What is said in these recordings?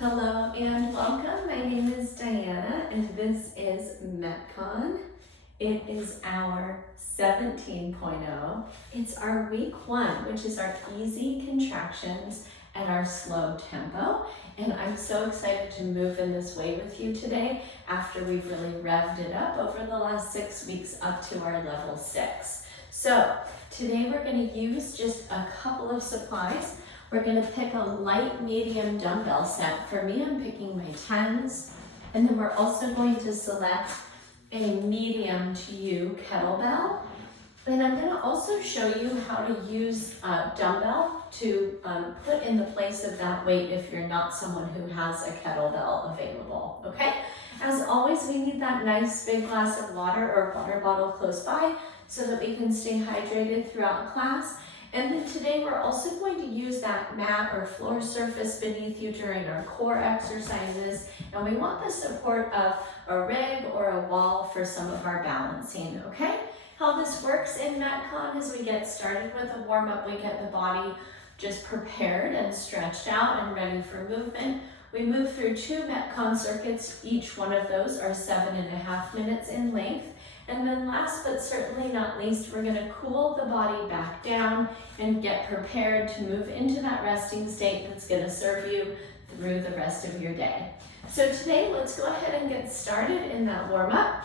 Hello and welcome. My name is Diana and this is MetCon. It is our 17.0. It's our week 1, which is our easy contractions at our slow tempo. And I'm so excited to move in this way with you today after we've really revved it up over the last 6 weeks up to our level 6. So today we're going to use just a couple of supplies. We're going to pick a light medium dumbbell set. For me, I'm picking my 10s. And then we're also going to select a medium to you kettlebell. And I'm going to also show you how to use a dumbbell to put in the place of that weight if you're not someone who has a kettlebell available, okay? As always, we need that nice big glass of water or water bottle close by so that we can stay hydrated throughout class. And then today we're also going to use that mat or floor surface beneath you during our core exercises. And we want the support of a rig or a wall for some of our balancing, okay? How this works in MetCon is we get started with a warm-up. We get the body just prepared and stretched out and ready for movement. We move through 2 MetCon circuits. Each one of those are 7.5 minutes in length. And then last but certainly not least, we're gonna cool the body back down and get prepared to move into that resting state that's gonna serve you through the rest of your day. So today, let's go ahead and get started in that warm-up.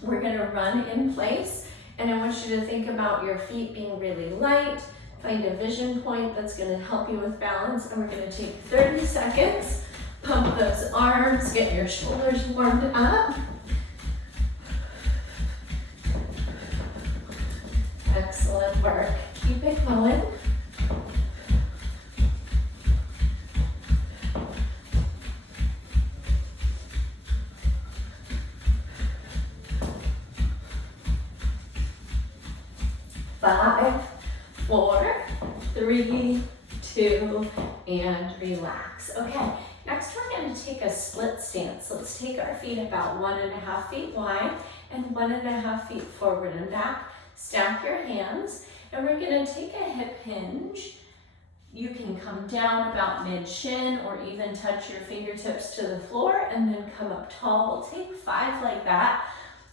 We're gonna run in place, and I want you to think about your feet being really light. Find a vision point that's gonna help you with balance, and we're gonna take 30 seconds, pump those arms, get your shoulders warmed up. Excellent work. Keep it going. Five, 4, 3, 2, and relax. Okay, next we're going to take a split stance. Let's take our feet about 1.5 feet wide and 1.5 feet forward and back. Stack your hands, and we're going to take a hip hinge. You can come down about mid-shin or even touch your fingertips to the floor and then come up tall. We'll take 5 like that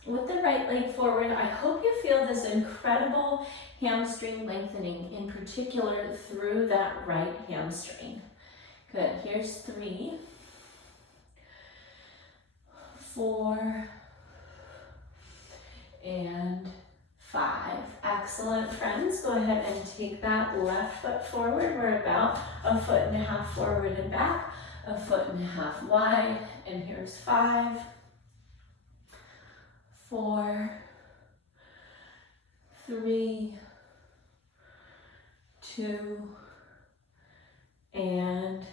with the right leg forward. I hope you feel this incredible hamstring lengthening, in particular through that right hamstring. Good. Here's 3, 4, and 5. Excellent, friends. Go ahead and take that left foot forward. We're about 1.5 feet forward and back, 1.5 feet wide. And here's 5, 4, 3, 2, and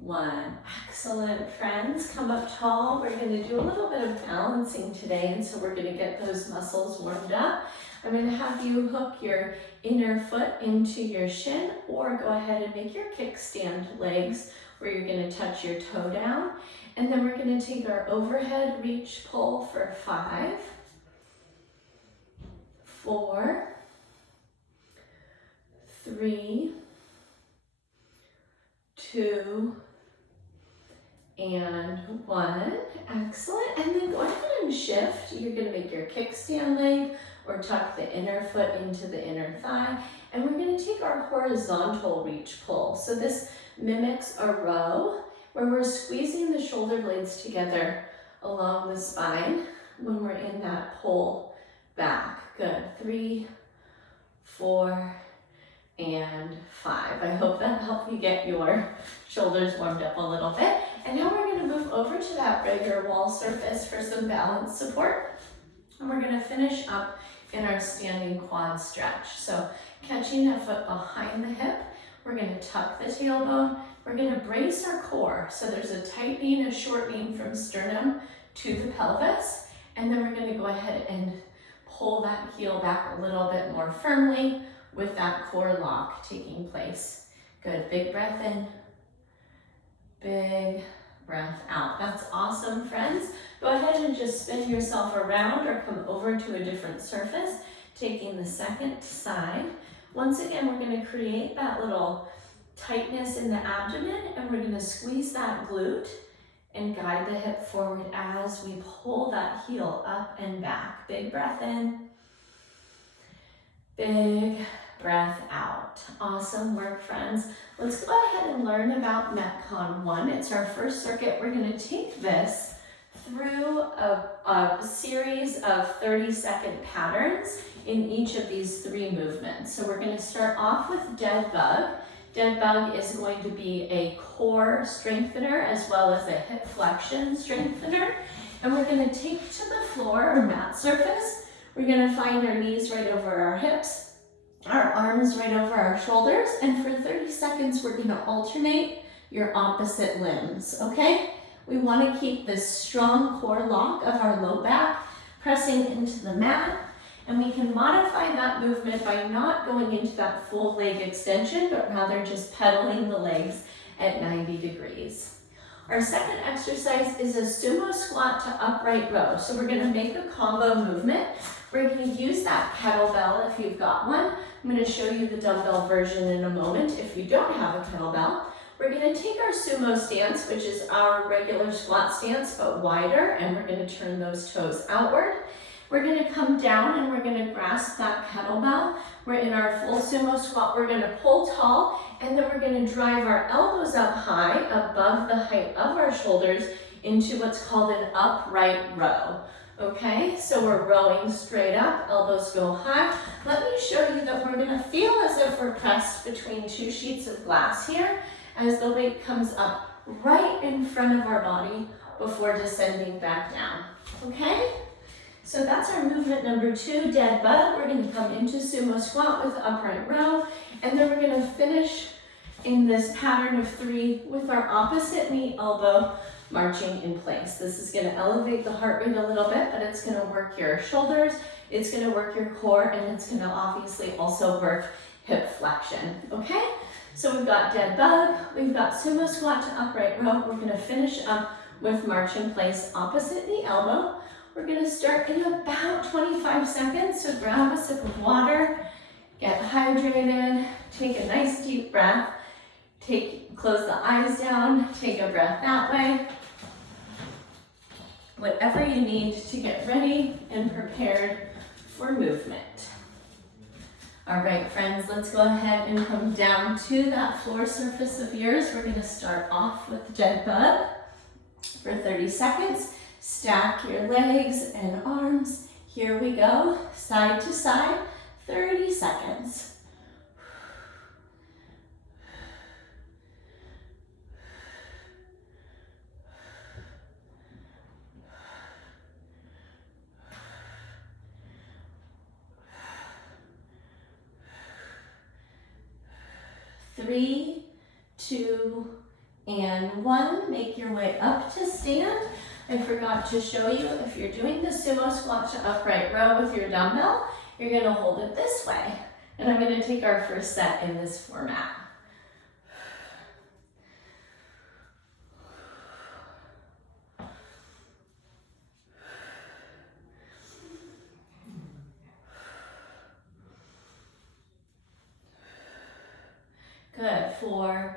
1. Excellent, friends. Come up tall. We're going to do a little bit of balancing today, and so we're going to get those muscles warmed up. I'm going to have you hook your inner foot into your shin, or go ahead and make your kickstand legs where you're going to touch your toe down. And then we're going to take our overhead reach pull for 5, 4, 3, 2, and 1. Excellent. And then go ahead and shift. You're going to make your kickstand leg or tuck the inner foot into the inner thigh. And we're going to take our horizontal reach pull. So this mimics a row where we're squeezing the shoulder blades together along the spine when we're in that pull back. Good. 3, 4, and 5. I hope that helped you get your shoulders warmed up a little bit. And now we're going to move over to that regular wall surface for some balance support. And we're going to finish up in our standing quad stretch. So catching that foot behind the hip, we're going to tuck the tailbone. We're going to brace our core. So there's a tightening, a shortening from sternum to the pelvis. And then we're going to go ahead and pull that heel back a little bit more firmly with that core lock taking place. Good. Big breath in. Big breath out. That's awesome, friends. Go ahead and just spin yourself around or come over to a different surface, taking the second side. Once again, we're going to create that little tightness in the abdomen, and we're gonna squeeze that glute and guide the hip forward as we pull that heel up and back. Big breath in, big breath out. Awesome work, friends. Let's go ahead and learn about MetCon 1. It's our first circuit. We're gonna take this through a series of 30-second patterns in each of these 3 movements. So we're gonna start off with dead bug. Dead bug is going to be a core strengthener as well as a hip flexion strengthener. And we're gonna take to the floor or mat surface. We're gonna find our knees right over our hips, our arms right over our shoulders, and for 30 seconds, we're gonna alternate your opposite limbs, okay? We wanna keep this strong core lock of our low back, pressing into the mat, and we can modify that movement by not going into that full leg extension, but rather just pedaling the legs at 90 degrees. Our second exercise is a sumo squat to upright row. So we're gonna make a combo movement. We're gonna use that kettlebell if you've got one. I'm gonna show you the dumbbell version in a moment if you don't have a kettlebell. We're gonna take our sumo stance, which is our regular squat stance, but wider, and we're gonna turn those toes outward. We're gonna come down and we're gonna grasp that kettlebell. We're in our full sumo squat. We're gonna pull tall, and then we're gonna drive our elbows up high above the height of our shoulders into what's called an upright row. Okay, so we're rowing straight up, elbows go high. Let me show you that we're gonna feel as if we're pressed between 2 sheets of glass here as the weight comes up right in front of our body before descending back down, okay? So that's our movement number 2, dead bug. We're gonna come into sumo squat with upright row, and then we're gonna finish in this pattern of 3 with our opposite knee elbow marching in place. This is gonna elevate the heart rate a little bit, but it's gonna work your shoulders, it's gonna work your core, and it's gonna obviously also work hip flexion, okay? So we've got dead bug, we've got sumo squat to upright row. We're gonna finish up with march in place, opposite knee elbow. We're gonna start in about 25 seconds, so grab a sip of water, get hydrated, take a nice deep breath, close the eyes down, take a breath that way. Whatever you need to get ready and prepared for movement. All right, friends, let's go ahead and come down to that floor surface of yours. We're gonna start off with dead bug for 30 seconds. Stack your legs and arms. Here we go, side to side, 30 seconds. Three, 2, and 1. Make your way up to stand. I forgot to show you, if you're doing the sumo squat to upright row with your dumbbell, you're gonna hold it this way. And I'm gonna take our first set in this format. Good, 4,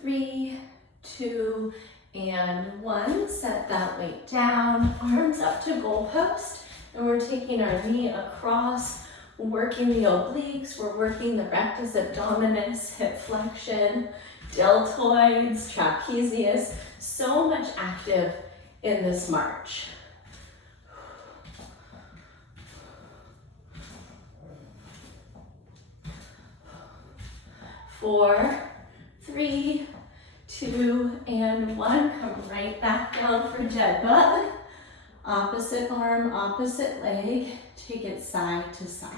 3, 2, and 1. Set that weight down, arms up to goal post, and we're taking our knee across, working the obliques, we're working the rectus abdominis, hip flexion, deltoids, trapezius, so much active in this march. 4, 3, 2, and 1. Come right back down for dead bug. Opposite arm, opposite leg. Take it side to side.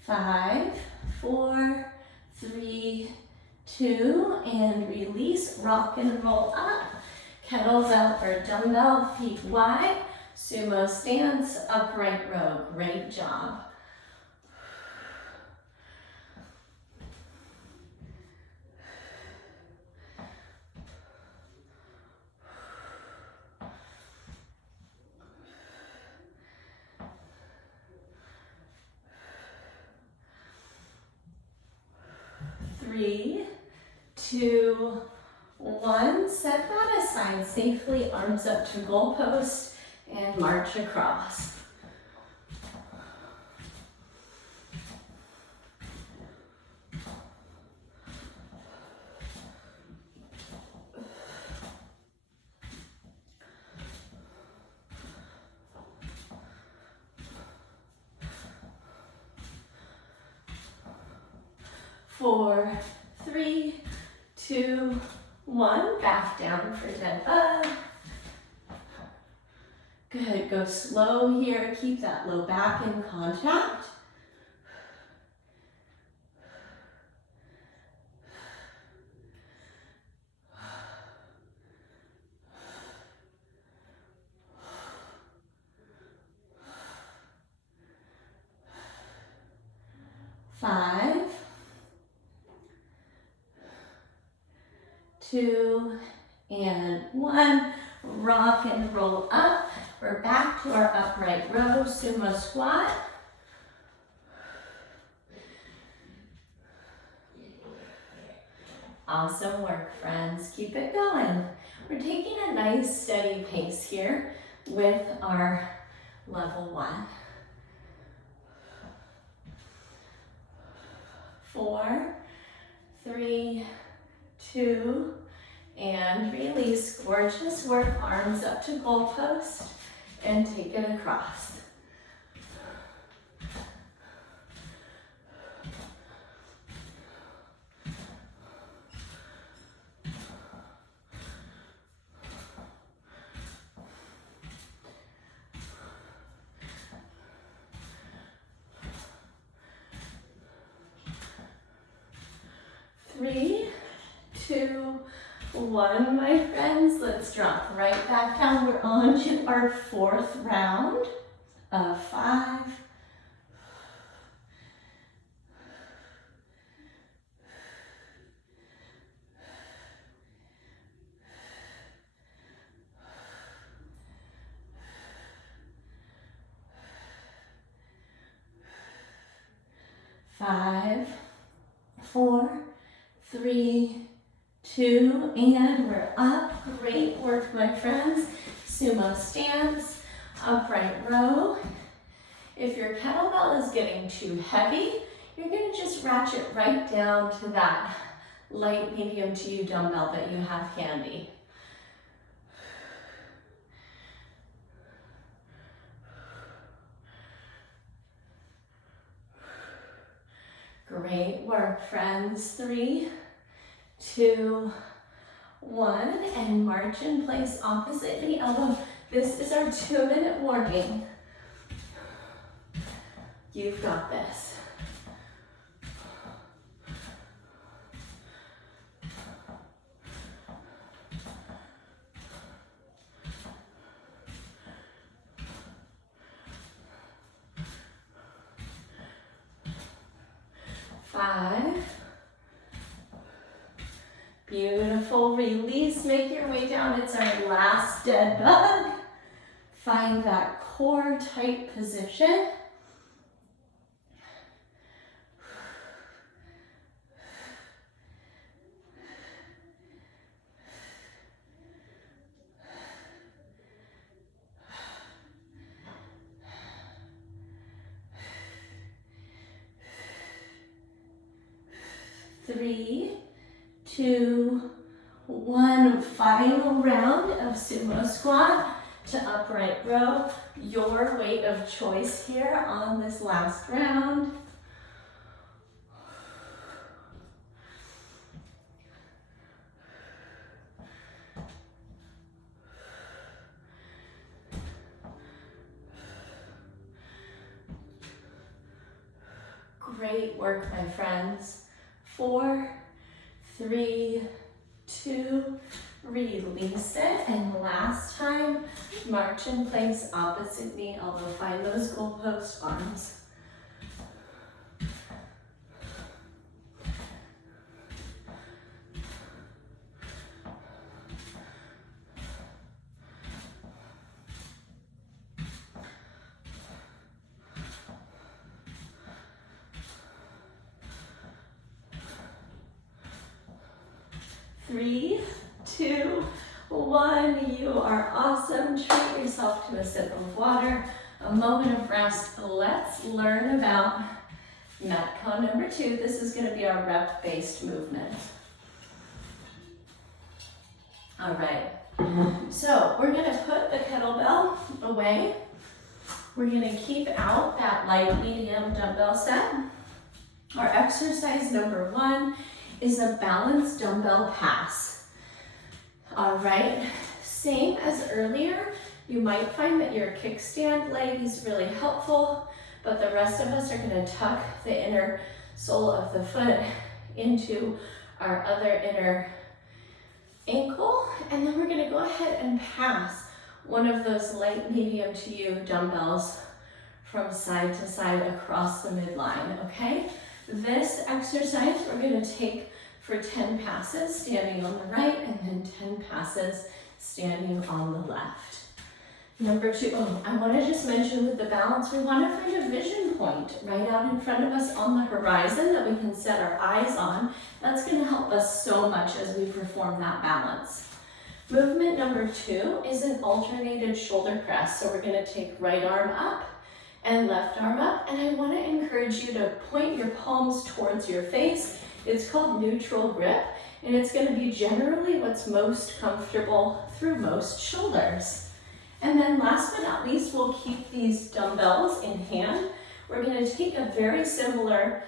Five, 4, 3, 2, and release, rock and roll up. Kettlebell or dumbbell, feet wide, sumo stance, upright row. Great job. 3, 2, 1. Set that aside safely, arms up to goalpost, and march across. Four, 3, 2, 1. Back down for dead bug. Good, go slow here. Keep that low back in contact. Five, 2, and 1. Rock and roll up. We're back to our upright row, sumo squat. Awesome work, friends. Keep it going. We're taking a nice steady pace here with our level 1. 4, 3, 2, and release. Gorgeous work. Arms up to goalpost and take it across. Three, 2, 1, my friends. Let's drop right back down. We're on to our 4th round of 5. 5, 4, 3, 2, and we're up. Great work, my friends. Sumo stance, upright row. If your kettlebell is getting too heavy, you're going to just ratchet right down to that light medium to you dumbbell that you have handy. Great work, friends. 3, 2, 1, and march in place opposite the elbow. This is our 2-minute warning. You've got this. Five. Beautiful. Release. Make your way down. It's our last dead bug. Find that core tight position. Three, 2, 1. Final round of sumo squat to upright row. Your weight of choice here on this last round. Great work, my friends. 4, 3, 2, release it, and last time, march in place opposite knee elbow. Find those goalpost arms. 3, 2, 1. You are awesome. Treat yourself to a sip of water, a moment of rest. Let's learn about MetCon number 2. This is going to be our rep-based movement. All right. So we're going to put the kettlebell away. We're going to keep out that light medium dumbbell set. Our exercise number 1 is a balanced dumbbell pass. All right, same as earlier, you might find that your kickstand leg is really helpful, but the rest of us are going to tuck the inner sole of the foot into our other inner ankle, and then we're going to go ahead and pass one of those light medium to you dumbbells from side to side across the midline, okay? This exercise we're going to take for 10 passes standing on the right and then 10 passes standing on the left. Number 2, I want to just mention with the balance, we want to find a vision point right out in front of us on the horizon that we can set our eyes on. That's going to help us so much as we perform that balance. Movement number 2 is an alternated shoulder press. So we're going to take right arm up and left arm up, and I want to encourage you to point your palms towards your face. It's called neutral grip, and it's going to be generally what's most comfortable through most shoulders. And then last but not least, we'll keep these dumbbells in hand. We're going to take a very similar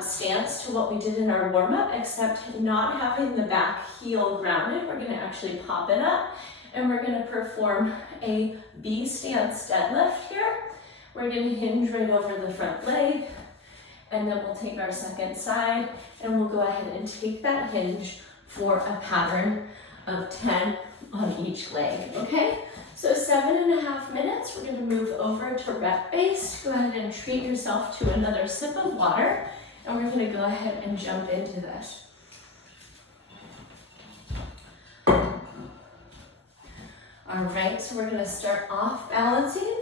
stance to what we did in our warm-up, except not having the back heel grounded. We're going to actually pop it up, and we're going to perform a B stance deadlift here. We're going to hinge right over the front leg, and then we'll take our second side, and we'll go ahead and take that hinge for a pattern of 10 on each leg, okay? So 7.5 minutes, we're going to move over to rep-based. Go ahead and treat yourself to another sip of water, and we're going to go ahead and jump into this. All right, so we're going to start off balancing.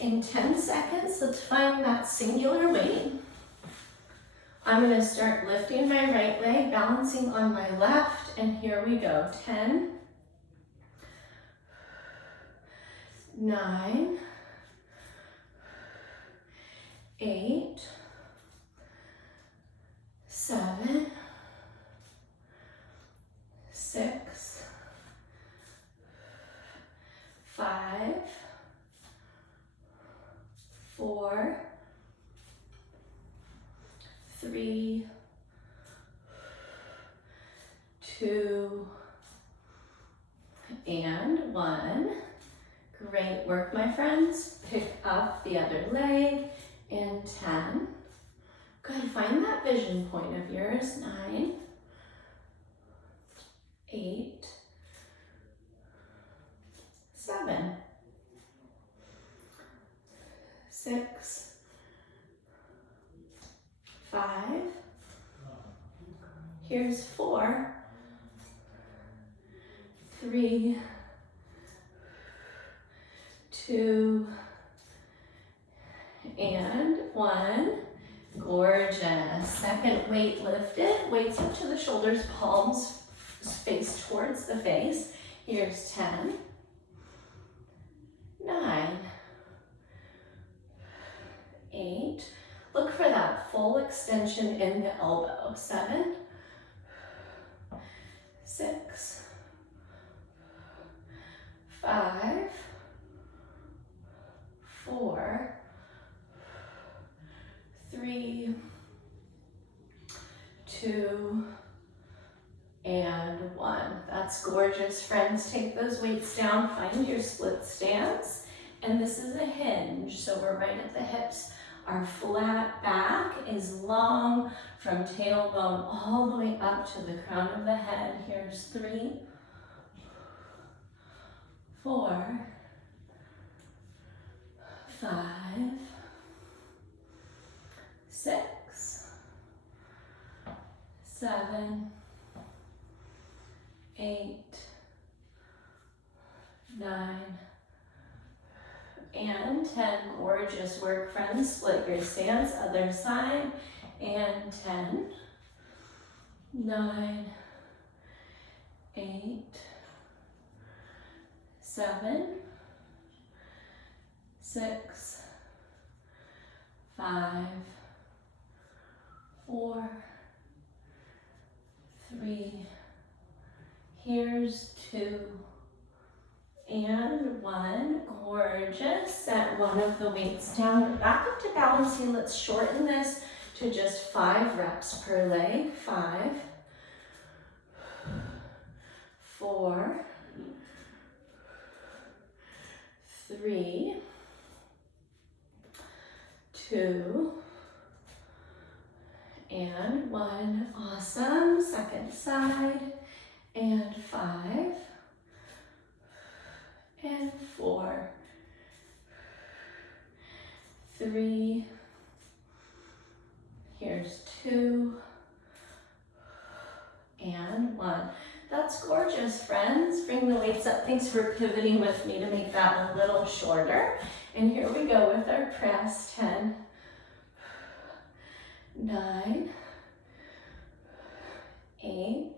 In 10 seconds, let's find that singular weight. I'm going to start lifting my right leg, balancing on my left, and here we go. 10, 9, 8, 7, 6, 5, 4, 3, 2, and 1. Great work, my friends. Pick up the other leg in 10. Good, find that vision point of yours. 9, 8, 7, 6, 5, here's 4, 3, 2, and 1. Gorgeous. Second weight lifted, weights up to the shoulders, palms face towards the face. Here's 10, 9, 8. Look for that full extension in the elbow. 7, 6, 5, 4, 3, 2, and 1. That's gorgeous, friends. Take those weights down, find your split stance, and this is a hinge, so we're right at the hips. Our flat back is long from tailbone all the way up to the crown of the head. Here's 3, 4, 5, 6, 7, 8, 9, and 10. Gorgeous work, friends. Split your stance, other side, and 10, 9, 8, 7, 6, 5, 4, 3, here's 2, and 1. Gorgeous. Set one of the weights down. Back up to balancing. Let's shorten this to just 5 reps per leg. 5, 4, 3, 2, and 1. Awesome. Second side. And 5, and 4, 3, here's 2, and 1. That's gorgeous, friends. Bring the weights up. Thanks for pivoting with me to make that a little shorter. And here we go with our press. 10, 9, 8,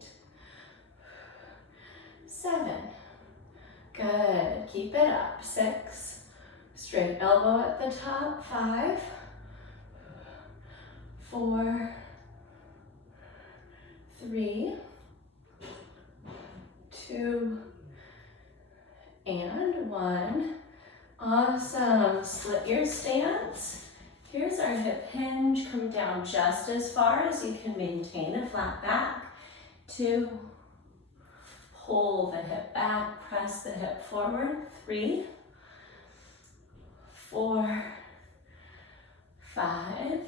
7. Good. Keep it up. 6. Straight elbow at the top. 5, 4, 3, 2, and 1. Awesome. Split your stance. Here's our hip hinge. Come down just as far as you can maintain a flat back. 2. Pull the hip back, press the hip forward. 3, 4, 5,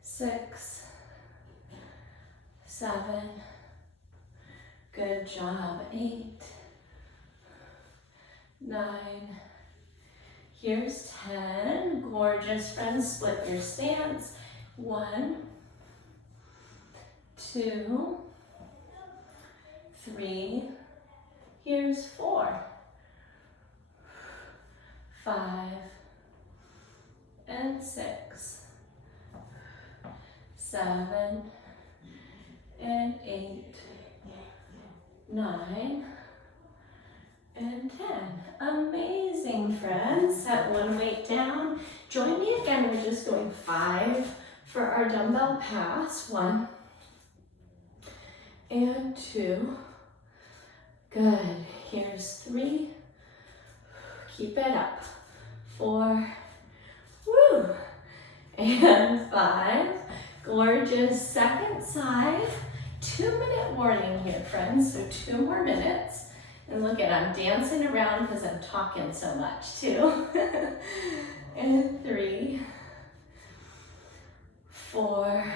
6, 7. Good job. 8, 9. Here's 10. Gorgeous, friends. Split your stance. 1, 2, 3, here's 4, 5, and 6, 7, and 8, 9, and 10. Amazing, friends. Set one weight down. Join me again. We're just going 5 for our dumbbell pass. 1, and 2. Good. Here's 3. Keep it up. 4. Woo. And 5. Gorgeous. Second side. 2-minute warning here, friends. So 2 more minutes. And look at, I'm dancing around because I'm talking so much too. And 3, 4,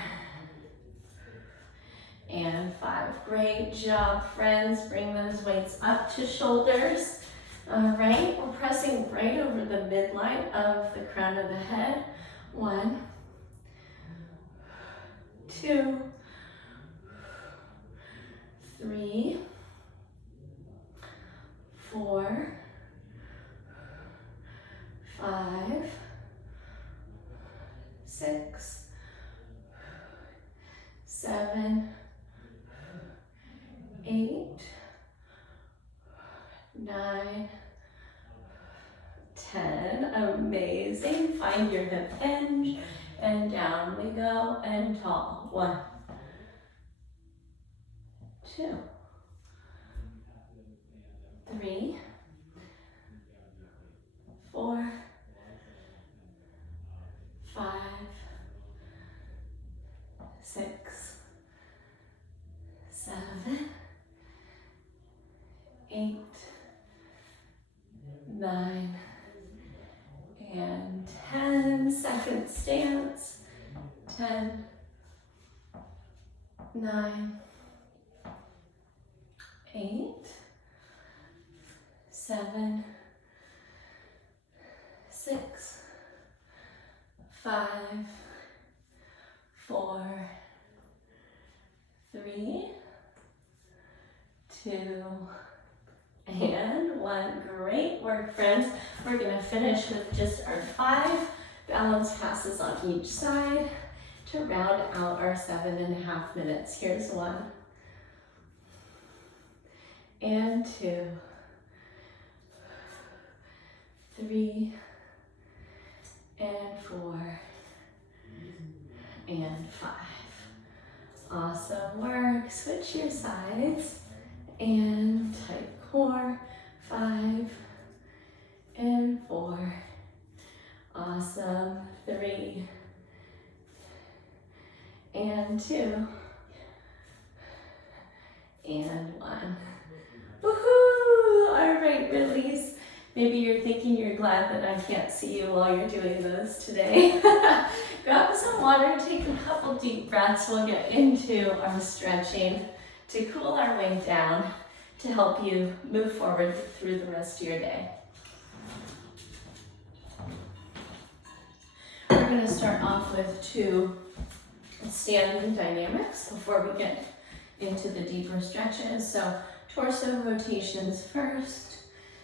and 5. Great job, friends. Bring those weights up to shoulders. All right, we're pressing right over the midline of the crown of the head. 1, 2, 3, 4, 5, 6, 7, 8, 9, 10. Amazing. Find your hip hinge and down we go and tall. 1, 2, 3, 4, 5, 6, 7, 8, 9, and 10. Second stance. 10, 9, 8, 7, 6, 5, 4, 3, 2, and 1. Great work, friends. We're going to finish with just our 5 balance passes on each side to round out our 7.5 minutes. Here's 1, and 2, 3, and 4, and 5. Awesome work. Switch your sides and tight core. 5 and 4. Awesome. 3 and 2 and 1. Woohoo! All right, release. Maybe you're thinking you're glad that I can't see you while you're doing those today. Grab some water, take a couple deep breaths. We'll get into our stretching to cool our way down to help you move forward through the rest of your day. We're going to start off with 2 standing dynamics before we get into the deeper stretches. So torso rotations first.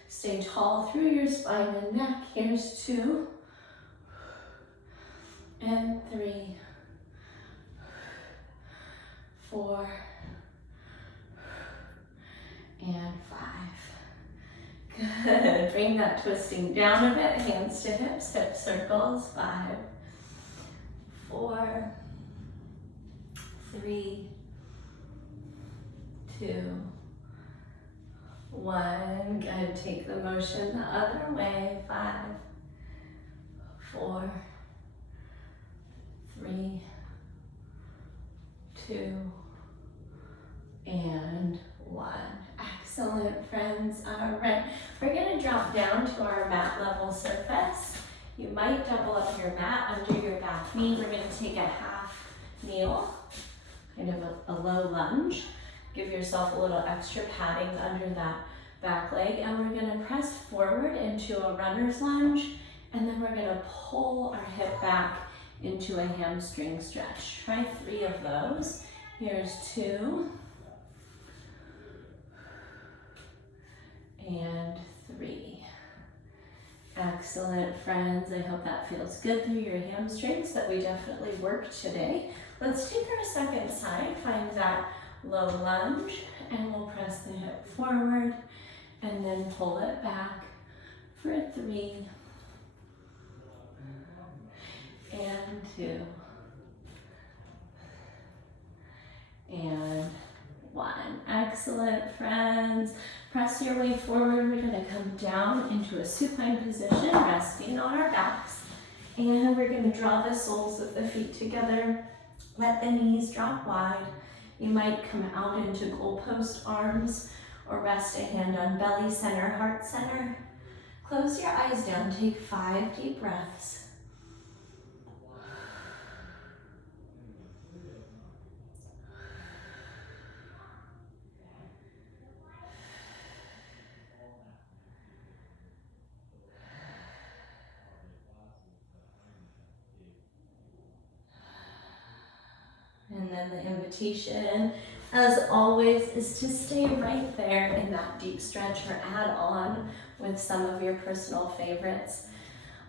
Stay tall through your spine and neck. Here's 2 and 3, 4 and 5. Good. Bring that twisting down a bit. Hands to hips, hip circles. 5, 4, 3, 2, 1. Good. Take the motion the other way. 5, 4, 3, 2, and 1. Excellent, friends. All right, we're going to drop down to our mat level surface. You might double up your mat under your back knee. We're going to take a half kneel, kind of a low lunge. Give yourself a little extra padding under that back leg, and we're going to press forward into a runner's lunge, and then we're going to pull our hip back into a hamstring stretch. Try 3 of those. Here's 2 and 3. Excellent, friends. I hope that feels good through your hamstrings, that we definitely worked today. Let's take our second side, find that low lunge, and we'll press the hip forward and then pull it back for 3 and 2 and 1. Excellent, friends. Press your way forward. We're going to come down into a supine position, resting on our backs. And we're going to draw the soles of the feet together. Let the knees drop wide. You might come out into goalpost arms or rest a hand on belly center, heart center. Close your eyes down. Take 5 deep breaths. And then the invitation, as always, is to stay right there in that deep stretch or add on with some of your personal favorites.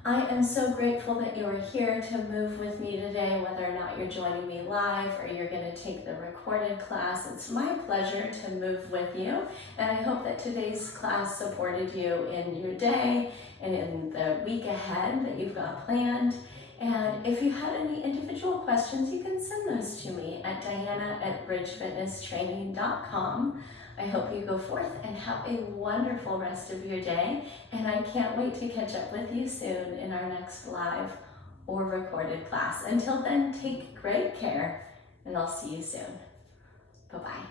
I am so grateful that you are here to move with me today, whether or not you're joining me live or you're going to take the recorded class. It's my pleasure to move with you, and I hope that today's class supported you in your day and in the week ahead that you've got planned. And if you had any individual questions, you can send those to me at diana@bridgefitnesstraining.com. I hope you go forth and have a wonderful rest of your day, and I can't wait to catch up with you soon in our next live or recorded class. Until then, take great care, and I'll see you soon. Bye-bye.